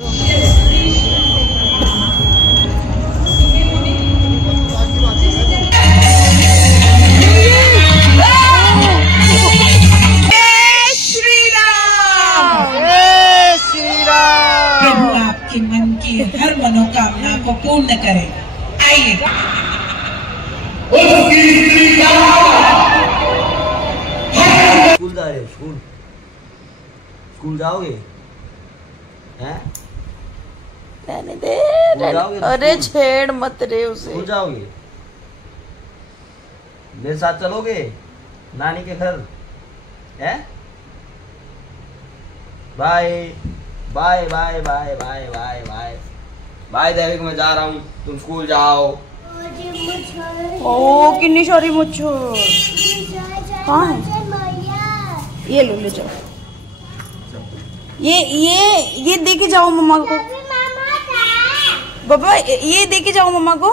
आपके मन की हर मनोकामना को पूर्ण करे। आइए। स्कूल जा रहे, स्कूल जाओगे हैं? रहने दे, अरे छेड़ मत रे उसे। स्कूल जाओगे? मेरे साथ चलोगे नानी के घर हैं? Bye bye bye bye bye bye bye bye. Devik मैं जा रहा हूँ, तुम स्कूल जाओ। ओ कितनी सारी मच्छर। कहाँ है? ये लो, ले जाओ। ये दे के जाओ मम्मा को। बाबा ये दे के जाओ मम्मा को।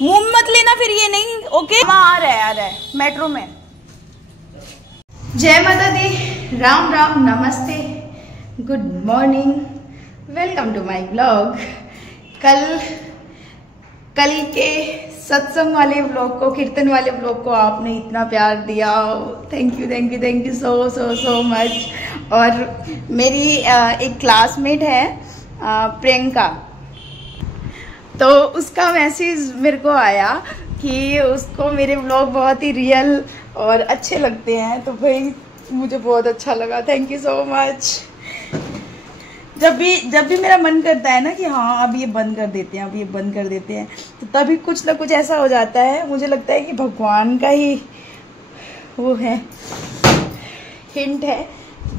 मुंह मत लेना फिर, ये नहीं। ओके आ रहा है मेट्रो में। जय माता दी, राम राम, नमस्ते, good morning, welcome to my blog. कल के सत्संग वाले ब्लॉग को, कीर्तन वाले ब्लॉग को आपने इतना प्यार दिया, थैंक यू सो मच। और मेरी एक क्लासमेट है प्रियंका, तो उसका मैसेज मेरे को आया कि उसको मेरे ब्लॉग बहुत ही रियल और अच्छे लगते हैं, तो भाई मुझे बहुत अच्छा लगा, थैंक यू सो मच। जब भी मेरा मन करता है ना कि हाँ अब ये बंद कर देते हैं, तो तभी कुछ ना कुछ ऐसा हो जाता है, मुझे लगता है कि भगवान का ही वो है, हिंट है,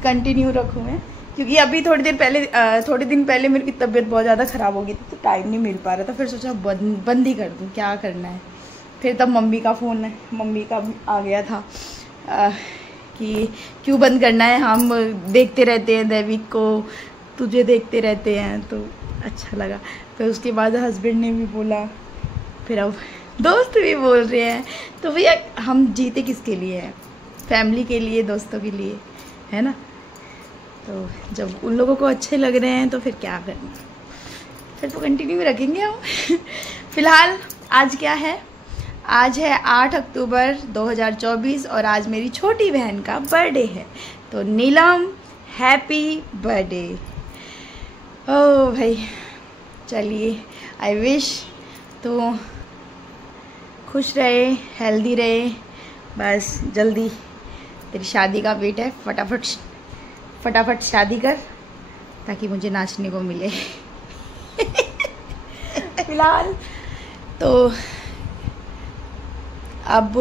कंटिन्यू रखूँ मैं। क्योंकि अभी थोड़े दिन पहले मेरी तबीयत बहुत ज़्यादा ख़राब हो गई थी, तो टाइम नहीं मिल पा रहा था। फिर सोचा बंद ही कर दूँ, क्या करना है। फिर तब मम्मी का आ गया था कि क्यों बंद करना है, हम देखते रहते हैं दैविक को, तुझे देखते रहते हैं, तो अच्छा लगा। फिर उसके बाद हस्बैंड ने भी बोला, फिर अब दोस्त भी बोल रहे हैं, तो भैया हम जीते किसके लिए हैं? फैमिली के लिए, दोस्तों के लिए, है ना। तो जब उन लोगों को अच्छे लग रहे हैं तो फिर क्या करना, फिर तो कंटिन्यू रखेंगे हम। फिलहाल आज क्या है? आज है 8 अक्टूबर 2024 और आज मेरी छोटी बहन का बर्थडे है। तो नीलम हैप्पी बर्थडे। ओह भाई चलिए, आई विश तो खुश रहे, हेल्दी रहे, बस जल्दी तेरी शादी का वेट है, फटाफट शादी कर ताकि मुझे नाचने को मिले। फिलहाल तो अब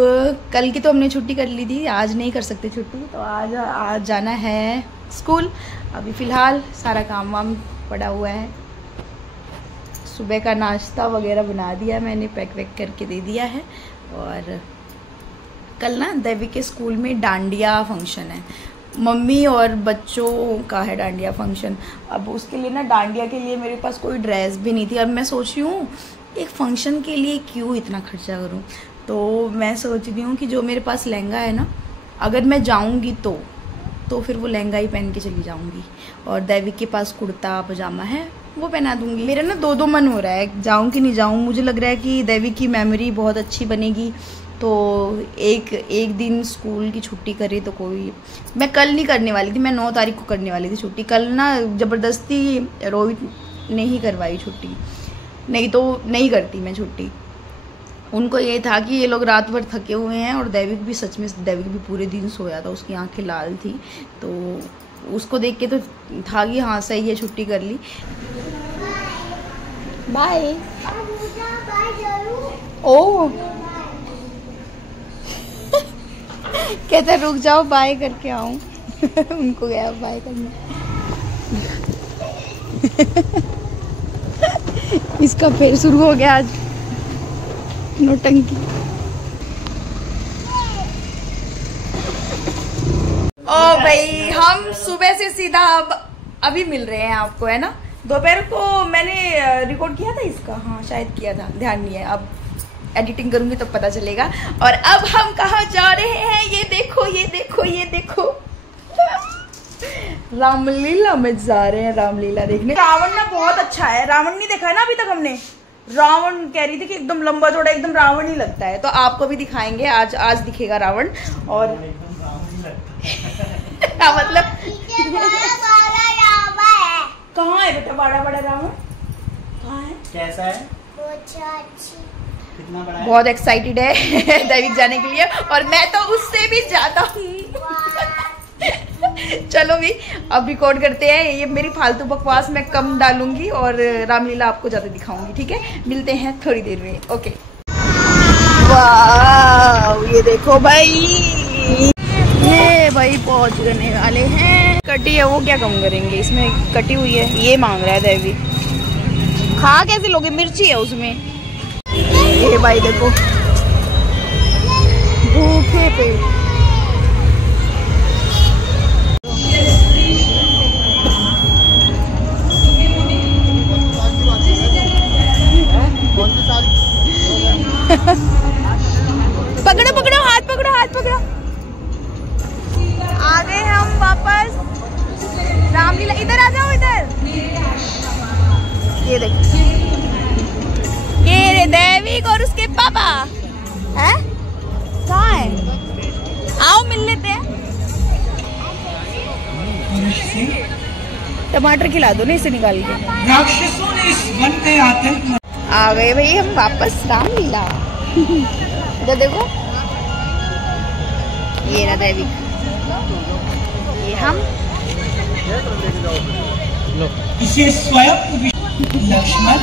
कल की तो हमने छुट्टी कर ली थी, आज नहीं कर सकते छुट्टी, तो आज जाना है स्कूल। अभी फ़िलहाल सारा काम वाम पड़ा हुआ है, सुबह का नाश्ता वगैरह बना दिया मैंने, पैक करके दे दिया है। और कल ना देवी के स्कूल में डांडिया फंक्शन है, मम्मी और बच्चों का है डांडिया फंक्शन। अब उसके लिए ना, डांडिया के लिए मेरे पास कोई ड्रेस भी नहीं थी। अब मैं सोच रही हूँ एक फंक्शन के लिए क्यों इतना खर्चा करूँ, तो मैं सोच रही हूँ कि जो मेरे पास लहंगा है ना, अगर मैं जाऊँगी तो फिर वो लहंगा ही पहन के चली जाऊँगी, और दैविक के पास कुर्ता पजामा है वो पहना दूँगी। मेरा ना दो मन हो रहा है, जाऊँ कि नहीं जाऊँ। मुझे लग रहा है कि दैविक की मेमोरी बहुत अच्छी बनेगी, तो एक दिन स्कूल की छुट्टी करे तो कोई, मैं कल नहीं करने वाली थी, मैं 9 तारीख को करने वाली थी छुट्टी। कल ना ज़बरदस्ती रोहित ने ही करवाई छुट्टी, नहीं तो नहीं करती मैं छुट्टी। उनको ये था कि ये लोग रात भर थके हुए हैं, और दैविक भी सच में, दैविक भी पूरे दिन सोया था, उसकी आंखें लाल थी, तो उसको देख के तो था कि हाँ सही है, छुट्टी कर ली। बाय। ओ कहते रुक जाओ, बाय करके आऊं। उनको गया बाय करने। इसका फिर शुरू हो गया आज नौटंकी। ओ भाई हम सुबह से सीधा अभी मिल रहे हैं आपको, है ना। दोपहर को मैंने रिकॉर्ड किया था इसका, हाँ शायद किया था, ध्यान नहीं है, अब एडिटिंग करूंगी तब पता चलेगा। और अब हम कहाँ जा रहे हैं, ये देखो ये देखो ये देखो। रामलीला में जा रहे हैं, रामलीला देखने। रावण ना बहुत अच्छा है, रावण नहीं देखा है ना अभी तक हमने। रावण कह रही थी कि एकदम लंबा चौड़ा एकदम रावण ही लगता है, तो आपको भी दिखाएंगे आज दिखेगा रावण। और मतलब कहाँ है बेटा बड़ा बड़ा रावण, कहाँ है, कैसा है, कितना बड़ा है? बहुत एक्साइटेड है दैविक जाने के लिए, और मैं तो उससे भी ज्यादा हूँ। चलो भी अब रिकॉर्ड करते हैं, ये मेरी फालतू बकवास मैं कम डालूंगी और रामलीला आपको ज्यादा दिखाऊंगी, ठीक है। मिलते हैं थोड़ी देर में, ओके। वाह ये देखो भाई, ये भाई पहुंचने वाले हैं। कटी है वो क्या कम करेंगे, इसमें कटी हुई है, ये मांग रहा है दैविक। खा कैसे लोगे, मिर्ची है उसमें। ये भाई देखो भूखे पे पकड़ो पकड़ो, हाथ पकड़ो, हाथ पकड़ो। आ गए हम वापस रामलीला। इधर आ जाओ, इधर। ये देखो, ये रे दैविक और उसके पापा हैं, कहाँ है? आओ मिल लेते हैं। टमाटर खिला दो ना इसे निकाल के। राक्षसों ने इस वन में आतंक आ गए भाई हम वापस रामलीला। इधर देखो, ये ना दैविक, ये हम इसे स्वयं लक्ष्मण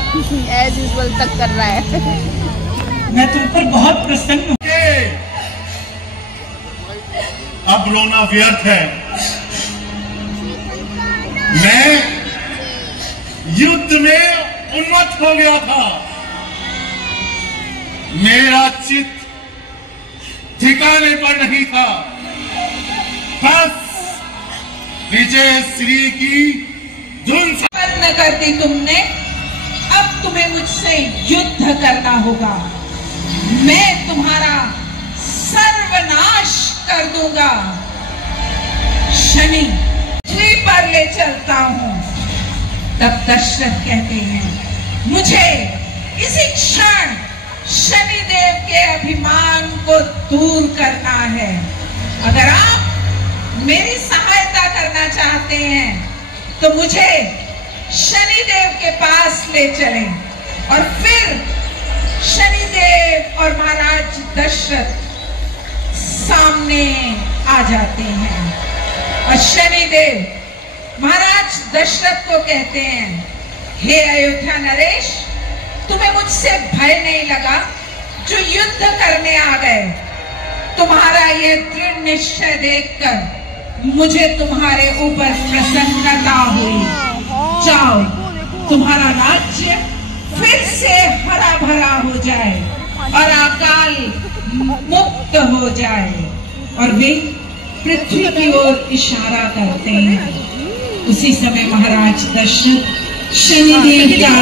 एज यूजुअल तक कर रहा है। मैं तुम पर बहुत प्रसन्न हूँ। अब रोना व्यर्थ है। मैं युद्ध में उन्मत्त हो गया था, मेरा चित्त ठिकाने पर नहीं था। बस विजय श्री की धुन न कर दी तुमने, अब तुम्हें मुझसे युद्ध करना होगा। मैं तुम्हारा सर्वनाश कर दूंगा। शनि पृथ्वी पर ले चलता हूँ। तब दशरथ कहते हैं, मुझे इसी क्षण शनिदेव के अभिमान को दूर करना है। अगर आप मेरी सहायता करना चाहते हैं तो मुझे शनिदेव के पास ले चलें। और फिर शनिदेव और महाराज दशरथ सामने आ जाते हैं और शनिदेव महाराज दशरथ को कहते हैं, हे अयोध्या नरेश, तुम्हें मुझसे भय नहीं लगा जो युद्ध करने आ गए। तुम्हारा ये दृढ़ निश्चय देखकर मुझे तुम्हारे ऊपर प्रसन्नता हुई। जाओ, तुम्हारा राज्य फिर से हरा भरा हो जाए और अकाल मुक्त हो जाए। और वे पृथ्वी की ओर इशारा करते हैं। उसी समय महाराज दशरथ शनिदेव का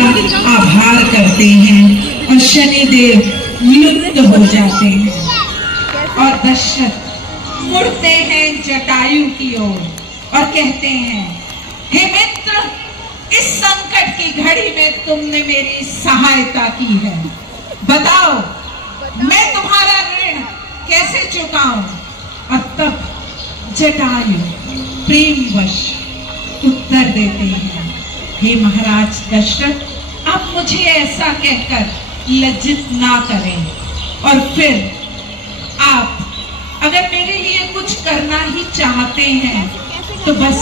आभार करते हैं और शनिदेव निवृत्त हो जाते हैं। और दशरथ मुड़ते हैं जटायु की ओर और कहते हैं, हे मित्र, इस संकट की घड़ी में तुमने मेरी सहायता की है। बताओ मैं तुम्हारा ऋण कैसे चुकाऊं? और तब जटायु प्रेमवश उत्तर देते हैं, हे महाराज दशरथ, आप मुझे ऐसा कहकर लज्जित ना करें। और फिर आप अगर मेरे लिए कुछ करना ही चाहते हैं तो बस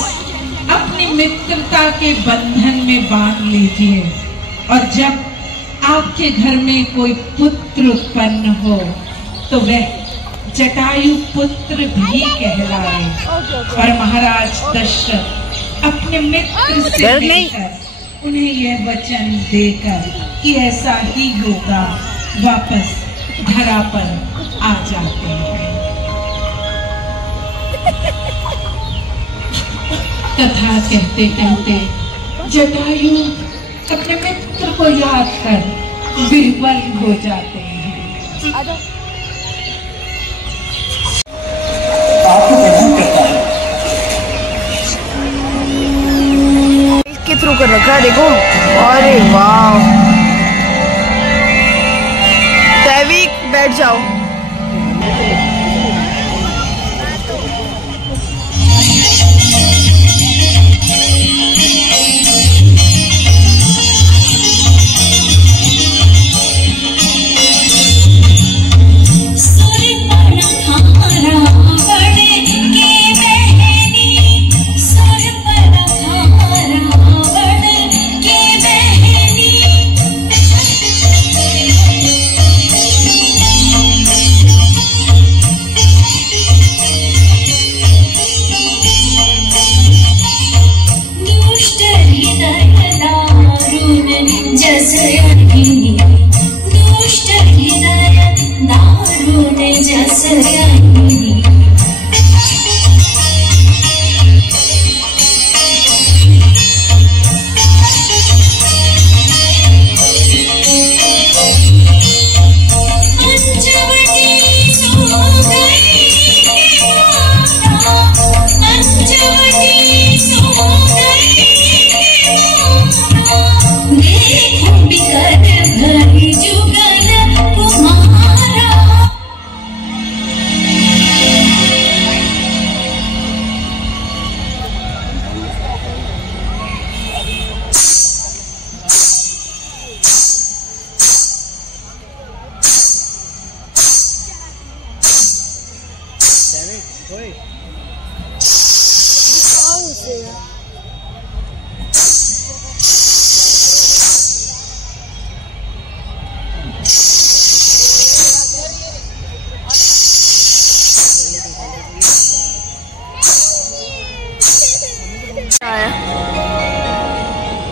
अपनी मित्रता के बंधन में बांध लीजिए। और जब आपके घर में कोई पुत्र उत्पन्न हो तो वह जटायु पुत्र भी कहलाए। और महाराज दशरथ अपने मित्र से मिलकर उन्हें यह वचन देकर कि ऐसा ही होगा वापस धरा पर आ जाते हैं। कथा कहते कहते जटायु अपने मित्र को याद कर विह्वल हो जाते हैं। आपको प्रभु करता है, कर रखा है देखो। अरे वाह, दैविक बैठ जाओ।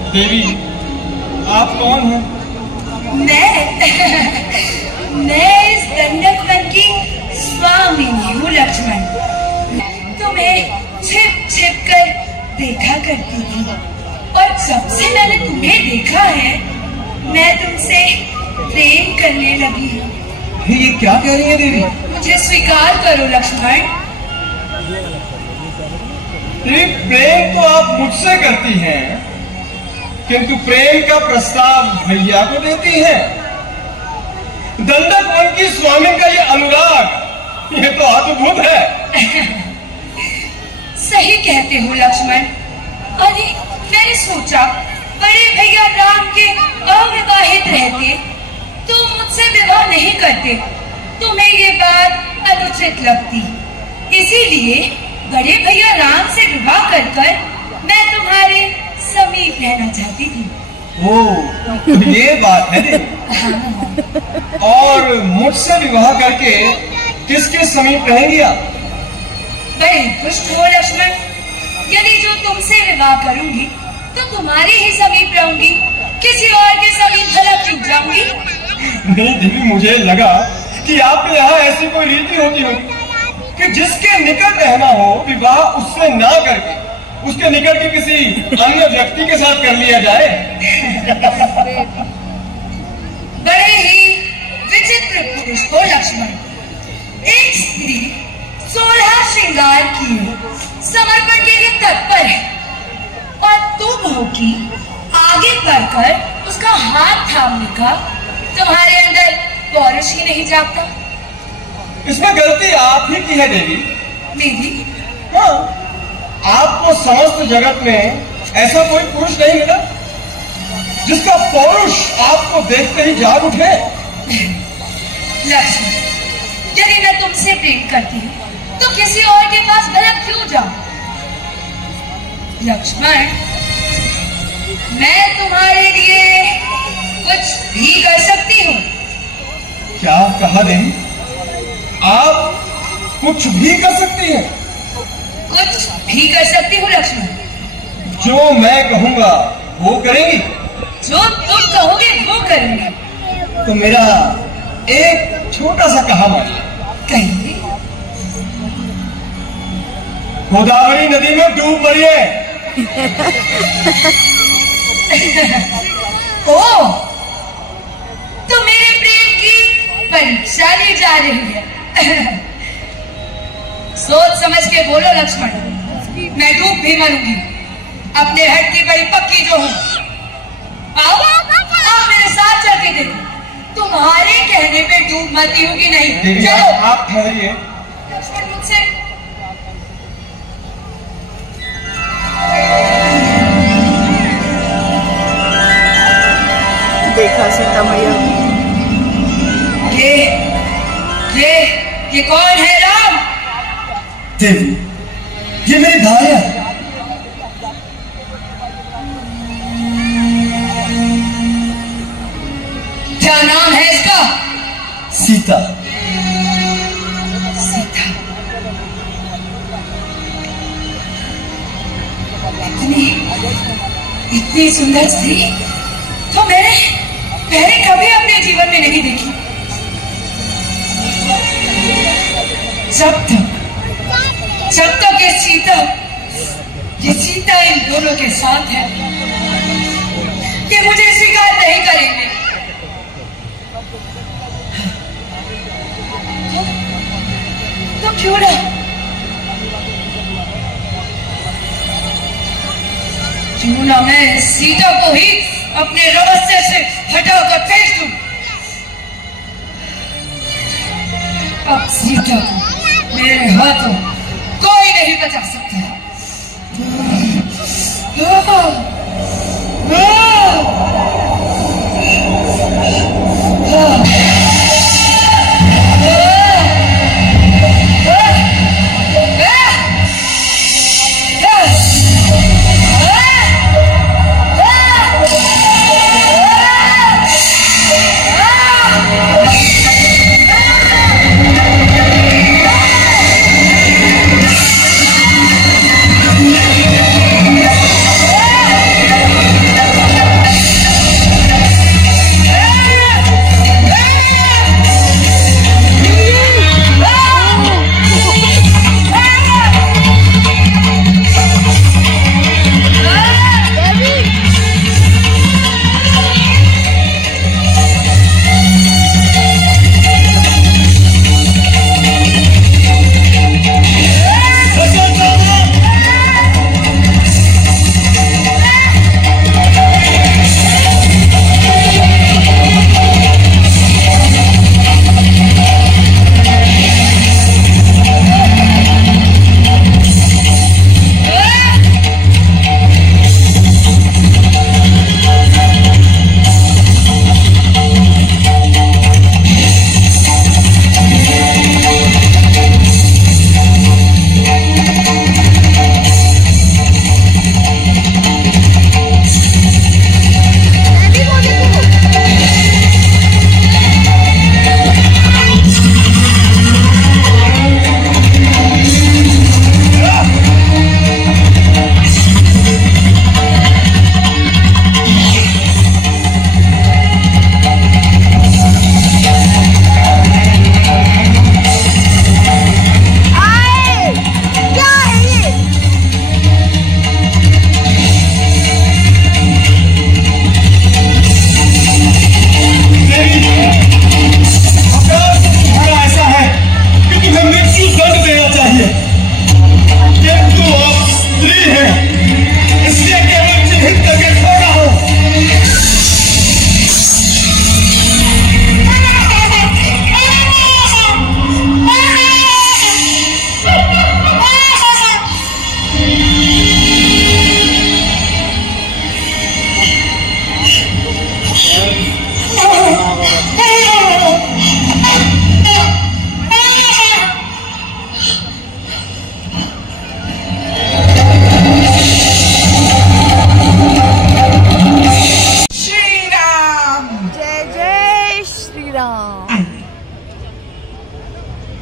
देवी, आप कौन हैं? मैं इस दंडक वन की स्वामिनी हूँ लक्ष्मण। तुम्हें छिप छिप कर देखा करती थी और जब से मैंने तुम्हें देखा है मैं तुमसे प्रेम करने लगी। ये क्या कह रही है देवी? मुझे स्वीकार करो लक्ष्मण। देवी, प्रेम तो आप मुझसे करती हैं, किंतु प्रेम का प्रस्ताव भैया को देती हैं। दंडक वन की स्वामी का ये अनुराग, ये तो अद्भुत है। सही कहते हो लक्ष्मण। अरे मैंने सोचा बड़े भैया राम के अविवाहित रहते तो मुझसे विवाह नहीं करते, तुम्हें ये बात अनुचित लगती, इसीलिए बड़े भैया राम से विवाह कर मैं तुम्हारे समीप रहना चाहती थी। ओ, ये बात है। और मुझसे विवाह करके किसके समीप रहेंगी आप? बड़े दुष्ट हो लक्ष्मण। यदि जो तुमसे विवाह करूंगी तो तुम्हारे ही समीप रहूंगी, किसी और के समीप भला क्यों जाऊंगी? नहीं देवी, मुझे लगा कि आपके यहाँ ऐसी कोई रीति होती होगी कि जिसके निकट रहना हो विवाह उससे ना करके उसके निकट के किसी अन्य व्यक्ति के साथ कर लिया जाए। बड़े ही विचित्र पुरुष हो लक्ष्मण। एक स्त्री 16 श्रृंगार किए समर्पण के लिए तत्पर है और तुम हो कि आगे बढ़कर उसका हाथ थामने का तुम्हारे अंदर पौरुष ही नहीं जागता। इसमें गलती आप ही की है देवी। मेरी? हाँ, आपको समस्त जगत में ऐसा कोई पुरुष नहीं मिला जिसका पौरुष आपको देखते ही जाग उठे। लक्ष्मण, यदि मैं तुमसे प्रेम करती हूँ तो किसी और के पास भला क्यों जाऊं? लक्ष्मण, मैं तुम्हारे लिए कुछ भी कर सकती हूँ। क्या कहा देवी? आप कुछ भी कर सकती हैं? कुछ भी कर सकती हूँ लक्ष्मण। जो मैं कहूँगा वो करेंगी? जो तुम कहोगे वो करूंगी। तो मेरा एक छोटा सा कहा मानिए। कहिए। गोदावरी नदी में डूब मरिए। ओ, तो मेरे प्रेम की परीक्षा ली जा रही है। सोच समझ के बोलो लक्ष्मण, मैं डूब भी मरूंगी। अपने हेड की बड़ी पक्की जो हूँ। आओ आप मेरे साथ चलके देखो, तुम्हारे कहने पे डूब मरती हूँ कि नहीं। चलो आप ठहरिए। मुझसे देखा सीता मैया, ये कौन है राम? देवी, ये मेरी भार्या। क्या नाम है इसका? सीता। सीता। इतनी सुंदर स्त्री तो मैंने कभी अपने जीवन में नहीं देखी। जब तक ये सीता इन दोनों के साथ है, ये मुझे स्वीकार नहीं करेंगे। तो क्यों ना मैं सीता को ही अपने रवस्से से हटाकर फेंक दूं। अब सीता को मेरे हाथों कोई नहीं बचा सकता।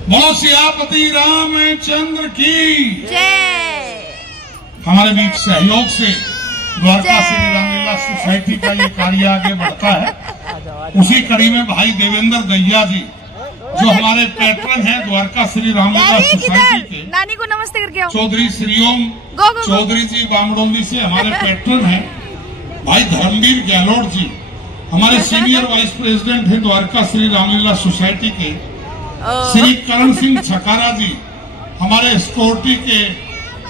बोलो सियापति रामचंद्र की जय। हमारे बीच सहयोग से द्वारका श्री रामलीला सोसाइटी का ये कार्य आगे बढ़ता है। उसी कड़ी में भाई देवेंद्र दैया जी जो हमारे पैट्रन हैं द्वारका श्री रामलीला सोसाइटी के, नानी को नमस्ते करके आओ। चौधरी श्रीओम चौधरी जी बामडोली से हमारे पैट्रन हैं। भाई धर्मवीर गहलोत जी हमारे सीनियर वाइस प्रेसिडेंट हैं द्वारका श्री रामलीला सोसाइटी के। श्री करण सिंह छकारा जी हमारे सिक्योरिटी के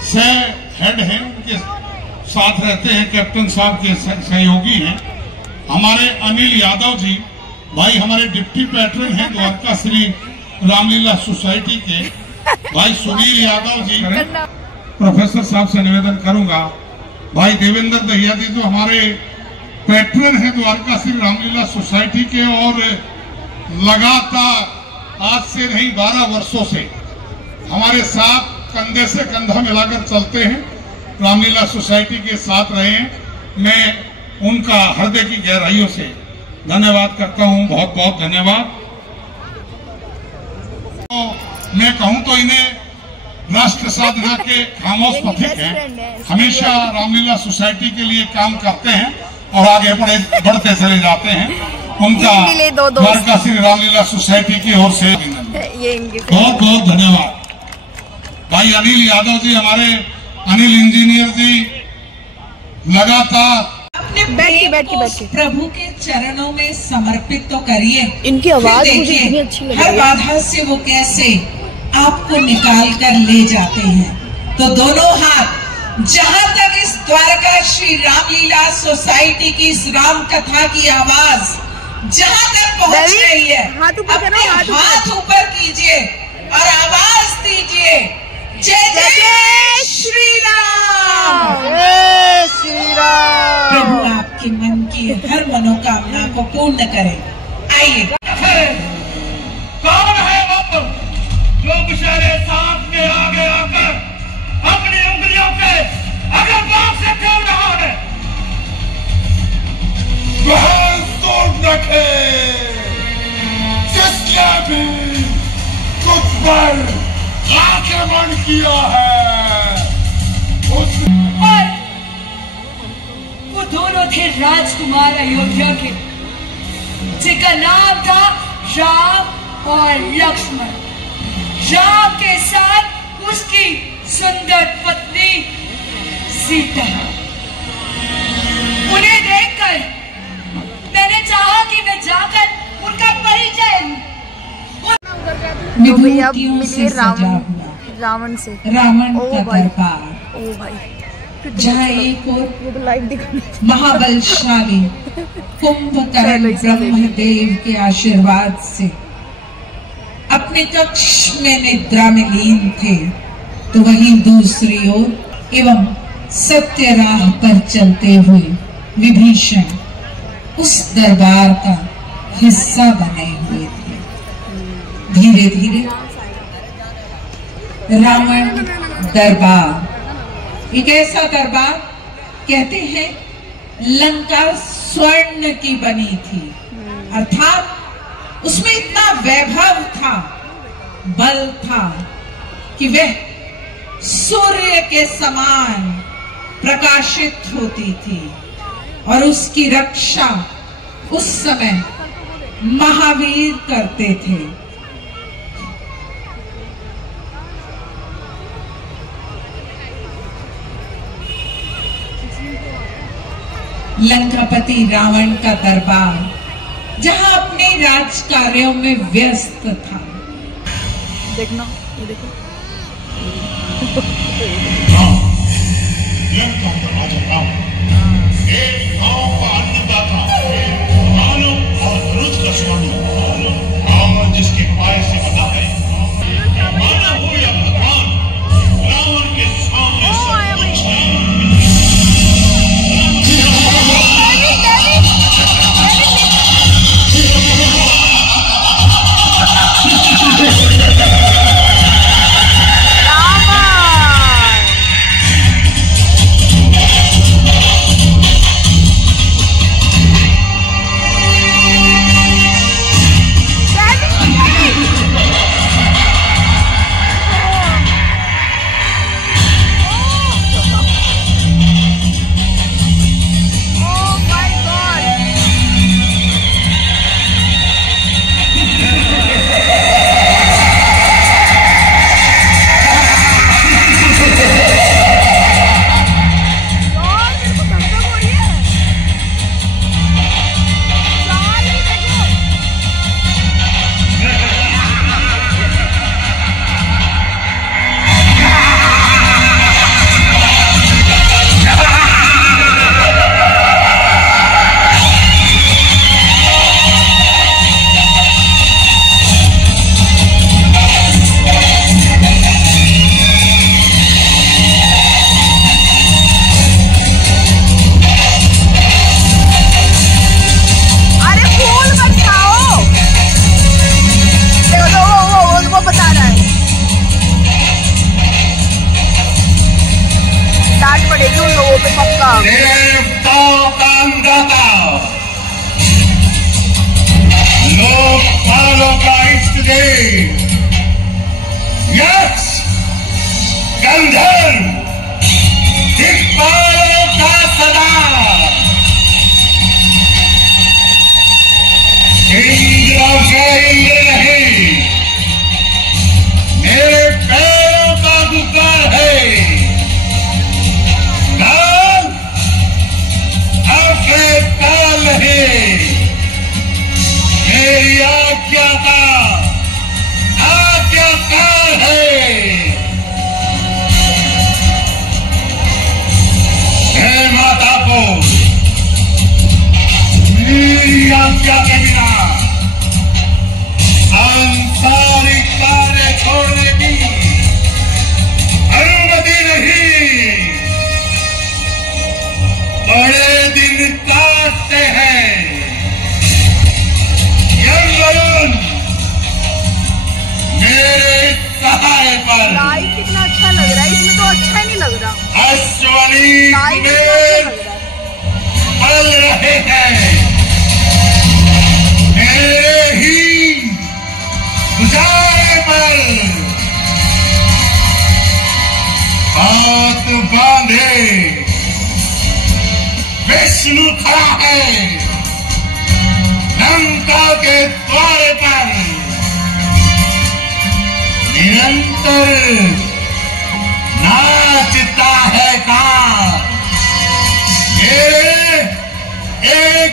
सह हेड हैं, उनके साथ रहते हैं, कैप्टन साहब के सहयोगी हैं हमारे अनिल यादव जी, भाई हमारे डिप्टी पैट्रन हैं द्वारका श्री रामलीला सोसाइटी के भाई सुनील यादव जी। प्रोफेसर साहब से निवेदन करूंगा, भाई देवेंद्र दहिया जी जो हमारे पैट्रन हैं द्वारका श्री रामलीला सोसाइटी के, और लगातार आज से नहीं 12 वर्षों से हमारे साथ कंधे से कंधा मिलाकर चलते हैं, रामलीला सोसाइटी के साथ रहे हैं। मैं उनका हृदय की गहराइयों से धन्यवाद करता हूं, बहुत बहुत धन्यवाद। तो मैं कहूं तो इन्हें राष्ट्र साधना के खामोश पथिक हैं, हमेशा रामलीला सोसाइटी के लिए काम करते हैं और आगे बढ़ते चले जाते हैं। उनका द्वारका श्री रामलीला सोसाइटी की ओर से बहुत बहुत धन्यवाद। भाई अनिल यादव जी, हमारे अनिल इंजीनियर जी लगातार अपने प्रेम को प्रभु के चरणों में समर्पित तो करिए। इनकी आवाज मुझे इतनी अच्छी लगी। हर बाधा से वो कैसे आपको निकाल कर ले जाते हैं। तो दोनों हाथ जहां तक इस द्वारका श्री रामलीला सोसाइटी की इस राम कथा की आवाज जहां तक पहुंच रही है, अपने हाथ ऊपर कीजिए और आवाज दीजिए, जय जय श्री राम। जय श्री राम। प्रभु आपके मन की हर मनोकामना को पूर्ण करे। आइए। कौन है वो जो बेचारे साथ में आगे आकर अपनी उंगलियों के अगर बाप से क्यों रहा है? वह जोर रखे जिसने भी कुछ पर आक्रमण किया है उस और वो दोनों थे राजकुमार अयोध्या के, जिनका नाम था राम और लक्ष्मण। राम के साथ उसकी सुंदर पत्नी सीता। उन्हें देखकर मैंने चाहा कि मैं जाकर उनका परिचय विभूतियों से सजा हुआ रावण से रावण ओ का भाई। दरबार, ओ भाई, जहाँ एक और लाइव दिखाने महाबलशाली कुंभकर्ण ब्रह्मदेव के आशीर्वाद से अपने कक्ष में निद्रा में लीन थे, तो वहीं दूसरी ओर एवं सत्य राह पर चलते हुए विभीषण उस दरबार का हिस्सा बने हुए थे। धीरे धीरे रावण दरबार, एक ऐसा दरबार कहते हैं लंका स्वर्ण की बनी थी, अर्थात उसमें इतना वैभव था, बल था कि वह सूर्य के समान प्रकाशित होती थी और उसकी रक्षा उस समय महावीर करते थे। लंकापति रावण का दरबार जहां अपने राज कार्यों में व्यस्त था। देखना, ये देखो। लंका का राजा रावण एक गांव का अन्नदाता, मानव और धनुष का स्वामी, रावण जिसके पाए से बना है, मानव हो या भगवान, रावण के सामने सब कुछ है। का इष्ट देव यक्ष गंधर्व दिक्पालों का सदा इंद्र से इंद्र नहीं, मेरे पैरों का गुब्बार है। काल आपके काल है, मेरी आज्ञा का आज्ञाकार है। हे माता को मेरी आज्ञा के बिना सांसारिक कार्य छोड़ने की अनुमति नहीं। बड़े दिन काटते हैं यमवरुण मेरे सहाय पर। लाइव कितना अच्छा लग रहा है, इसमें तो अच्छा ही नहीं लग रहा। अश्वनी में पल रहे हैं, मेरे ही गुजारे पर हाथ बांधे विष्णु खड़ा है लंका के द्वार पर। निरंतर नाचता है काल, ये एक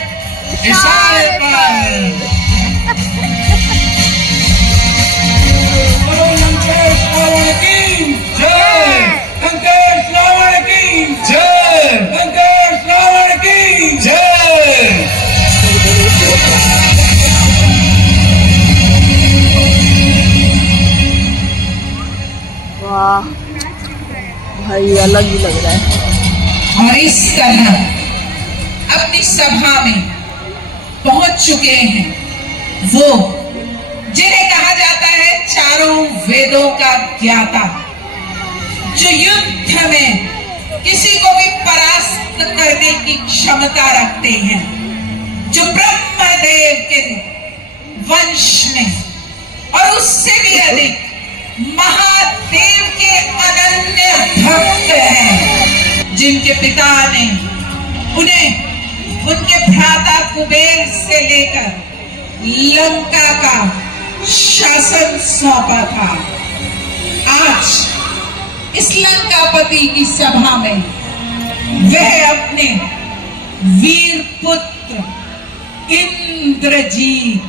इशारे पर। लंकेश रावण की जय, लंकेश रावण की जय, लंकेश रावण की जय। वाह भाई, अलग ही लग रहा है। और इस तरह अपनी सभा में पहुंच चुके हैं वो जिन्हें कहा जाता है चारों वेदों का ज्ञाता, जो युद्ध में किसी को भी परास्त करने की क्षमता रखते हैं, जो ब्रह्मदेव के वंश में और उससे भी अधिक महादेव के अनन्य भक्त हैं, जिनके पिता ने उन्हें उनके भ्राता कुबेर से लेकर लंका का शासन सौंपा था। आज इस लंकापति की सभा में वह अपने वीर पुत्र इंद्रजीत,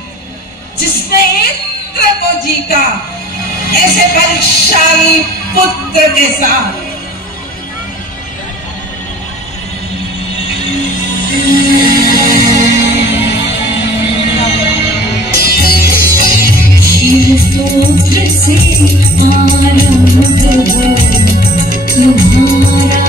जिसने इंद्र को जीता, ऐसे बलशाली पुत्र के साथ स्तोत्र से आरंभ करो तुम्हारा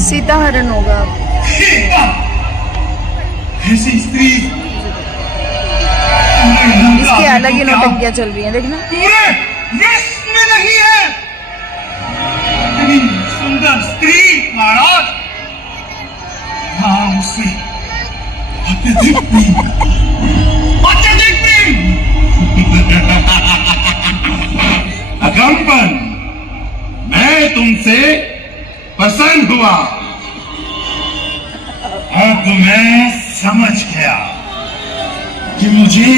सीताहरण होगा। ऐसी स्त्री इसकी अलग ही नौटंकियां चल रही हैं, देखना। पूरे विश्व में नहीं है इतनी सुंदर स्त्री महाराज। हाँ, उससे अकम्पन, मैं तुमसे पसंद हुआ। अब मैं समझ गया कि मुझे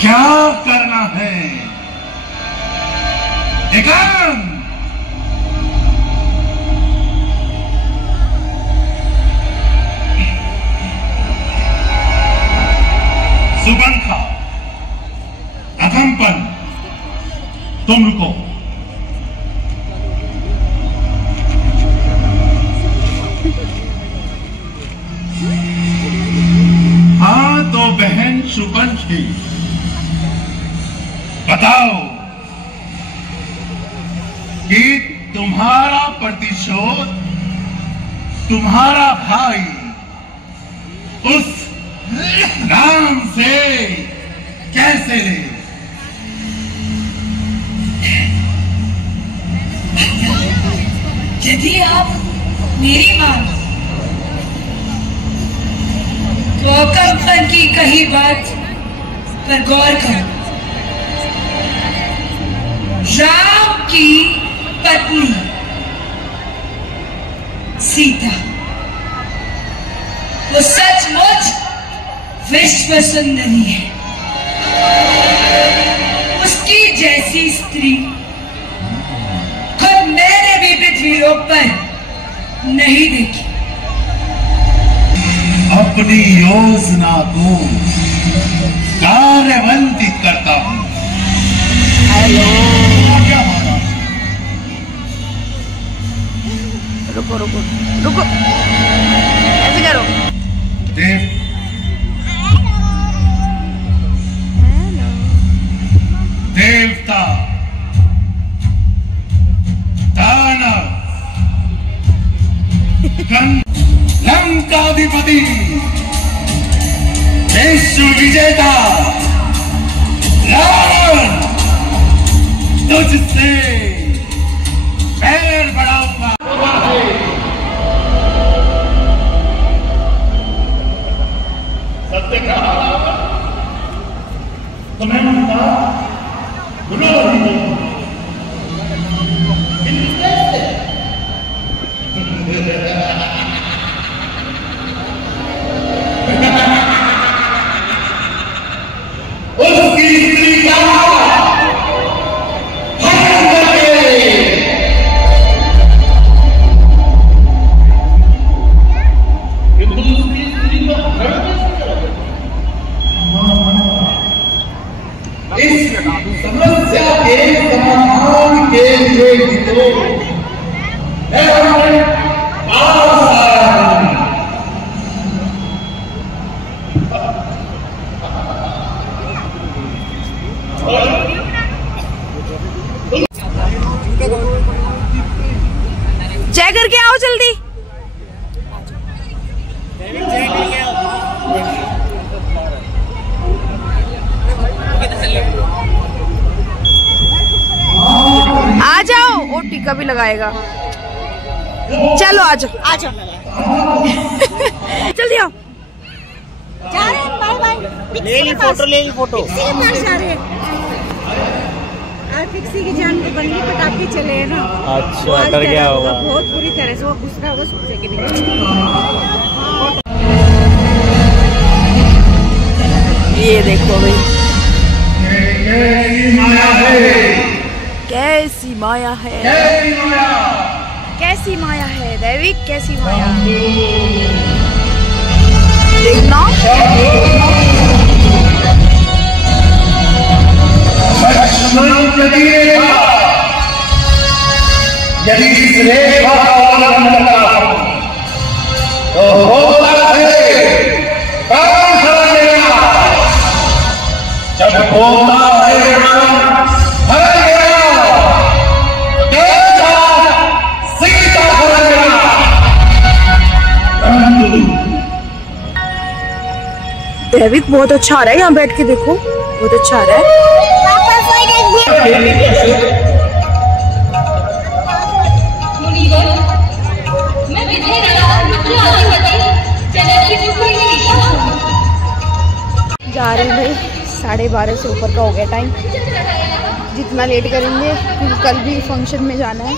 क्या करना है। एकांत, सुबंखा, अकम्पन, तुम रुको। हाँ तो बहन शुभंखी, बताओ कि तुम्हारा प्रतिशोध तुम्हारा भाई उस नाम से कैसे ले? यदि आप मेरी मान तो अकम्पन की कही बात पर गौर करो। राम की पत्नी सीता वो सचमुच विश्व सुंदरी है। उसकी जैसी स्त्री खुद मैंने भी पृथ्वी लोक पर नहीं देखी। अपनी योजना को कार्यान्वित करता हूं। रुको रुको रुको, ऐसे करो। देवता, दानव, लंकाधिपति, विश्व विजेता रावण, तुझसे पैर बढ़ाऊंगा। सत्य कहा तो मैं मानता उसकी स्त्री का इस समस्या के समाधान के लिए तो जय करके आओ जल्दी। आ जाओ, वो टीका भी लगाएगा। चलो आ जाओ आ जाओ जल्दी आओ। जा रहे हैं, बाय बाय। ले ली फोटो, ले ली फोटो। फिक्सी के पास जा रहे हैं। फिक्सी की जान बन गई, पटाखे चले हैं ना। अच्छा, डर गया होगा बहुत बुरी तरह से। वो घुस रहा होगा सोचे कि नहीं। ये देखो भाई, माया है, कैसी माया है, कैसी माया है दैविक, कैसी माया। देखना यदि इस रेखा का उल्लंघन करता हूं तो होता है प्राण हर गया। जब होता है हर गया तो तेजा सीता हर गया। दैविक बहुत अच्छा आ रहा है, यहाँ बैठ के देखो, बहुत अच्छा आ रहा है। मैं विजय मुख्य आदिपति जनक की 12:30 से ऊपर का हो गया टाइम। जितना लेट करेंगे क्योंकि कल भी फंक्शन में जाना है।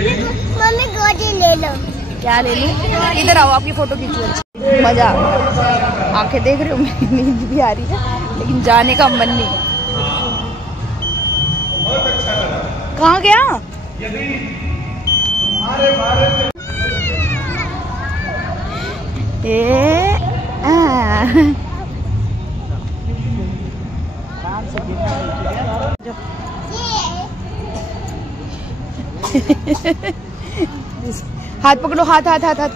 मम्मी गोदी ले लो। क्या ले लूँ? इधर आओ, आपकी फ़ोटो खींचो। मज़ा आ गया। आंखें देख रहे हो, मेरी नींद भी आ रही है लेकिन जाने का मन नहीं। कहाँ गया? हाथ पकड़ो, हाथ हाथ हाथ हाथ।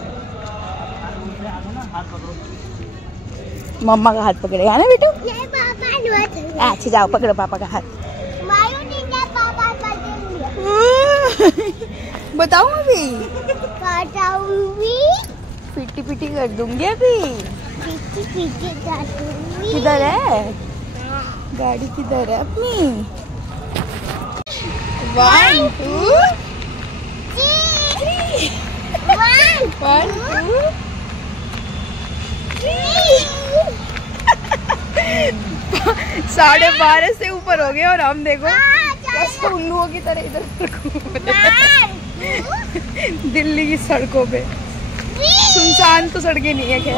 मम्मा का हाथ पकड़ेगा ना बेटू? अच्छा जाओ, पकड़ो पापा का हाथ। बताऊँ अभी? बताऊंगी। पिटी पिटी कर दूंगी अभी। पीटी पीटी कर दूंगी। किधर है गाड़ी? किधर है अपनी? 1 2 3 1 2 12:30 से ऊपर हो गए और हम देखो कैसे उल्लुओं की तरह इधर घूम रहे हैं। दिल्ली की सड़कों पे सुनसान तो सड़कें नहीं है खैर।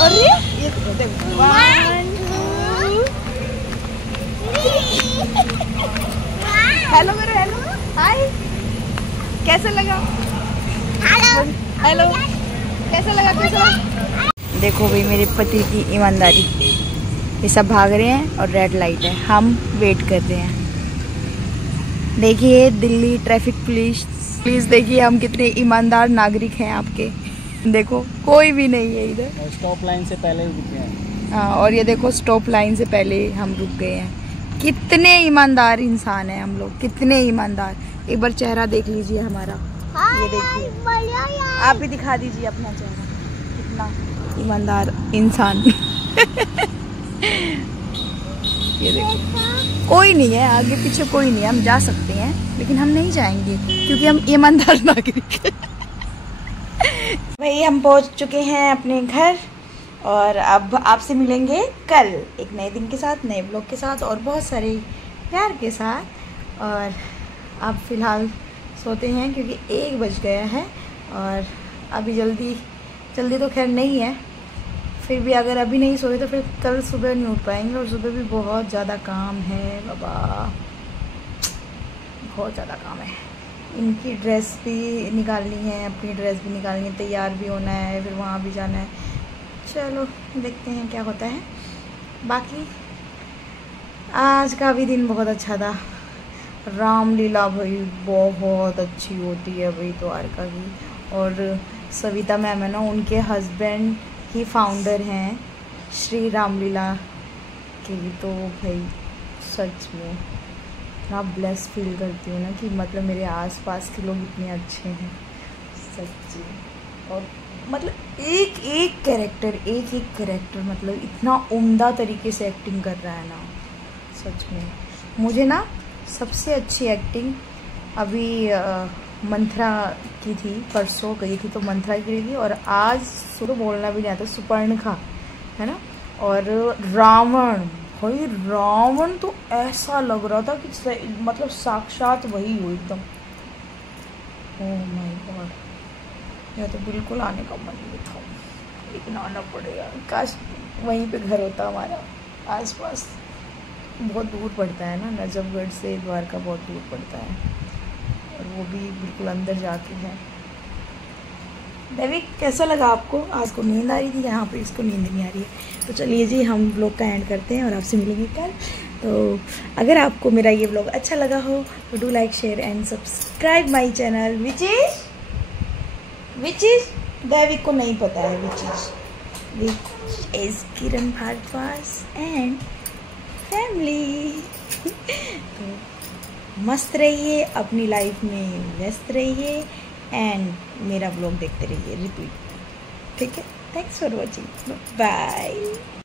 और ये देखो 1 2 हेलो करो, हेलो हाय। कैसा लगा? हेलो हेलो कैसा लगा? कैसा लगा? देखो भाई मेरे पति की ईमानदारी। ये सब भाग रहे हैं और रेड लाइट है, हम वेट कर रहे हैं। देखिए दिल्ली ट्रैफिक पुलिस, प्लीज देखिए हम कितने ईमानदार नागरिक हैं आपके। देखो कोई भी नहीं है इधर। स्टॉप लाइन से पहले रुक गए हैं। हाँ, और ये देखो स्टॉप लाइन से पहले हम रुक गए हैं। कितने ईमानदार इंसान हैं हम लोग, कितने ईमानदार। एक बार चेहरा देख लीजिए हमारा, ये देखिए। आप भी दिखा दीजिए अपना चेहरा, कितना ईमानदार इंसान। ये देखो कोई नहीं है आगे पीछे, कोई नहीं है। हम जा सकते हैं लेकिन हम नहीं जाएंगे क्योंकि हम ईमानदार नागरिक हैं। भाई हम पहुंच चुके हैं अपने घर और अब आपसे मिलेंगे कल एक नए दिन के साथ, नए ब्लॉग के साथ और बहुत सारे प्यार के साथ। और अब फिलहाल सोते हैं क्योंकि 1 बज गया है और अभी जल्दी तो खैर नहीं है। फिर भी अगर अभी नहीं सोए तो फिर कल सुबह नहीं उठ पाएंगे और सुबह भी बहुत ज़्यादा काम है बाबा, बहुत ज़्यादा काम है। इनकी ड्रेस भी निकालनी है, अपनी ड्रेस भी निकालनी है, तैयार भी होना है, फिर वहाँ भी जाना है। चलो देखते हैं क्या होता है। बाकी आज का भी दिन बहुत अच्छा था। रामलीला भाई बहुत अच्छी होती है भाई द्वारका की। और सविता मैम है ना, उनके हस्बैंड ही फाउंडर हैं श्री रामलीला के। तो भाई सच में इतना ब्लेस फील करती हूँ ना कि मतलब मेरे आसपास के लोग इतने अच्छे हैं सच्ची। और मतलब एक एक कैरेक्टर मतलब इतना उम्दा तरीके से एक्टिंग कर रहा है ना सच में। मुझे ना सबसे अच्छी एक्टिंग अभी मंथरा की थी, परसों गई थी तो मंथरा की थी। और आज तो बोलना भी नहीं आता, सुपर्णखा है ना। और रावण, भाई रावण तो ऐसा लग रहा था कि मतलब साक्षात वही हो एकदम। ओह माय गॉड, यह तो बिल्कुल आने का मन नहीं था लेकिन आना पड़ेगा। काश वहीं पे घर होता हमारा आसपास। बहुत दूर पड़ता है ना, नजफगढ़ से द्वारका बहुत दूर पड़ता है और वो भी बिल्कुल अंदर जाके है। देविक कैसा लगा आपको? आज को नींद आ रही थी, यहाँ पे इसको नींद नहीं आ रही है। तो चलिए जी हम ब्लॉग का एंड करते हैं और आपसे मिलेंगे कल। तो अगर आपको मेरा ये ब्लॉग अच्छा लगा हो तो do like share and subscribe my channel which is Devik को नहीं पता है which is Kiran Bhardwaj and family. तो मस्त रहिए, अपनी लाइफ में व्यस्त रहिए एंड मेरा ब्लॉग देखते रहिए रिपीट। ठीक है, थैंक्स फॉर वॉचिंग, बाय।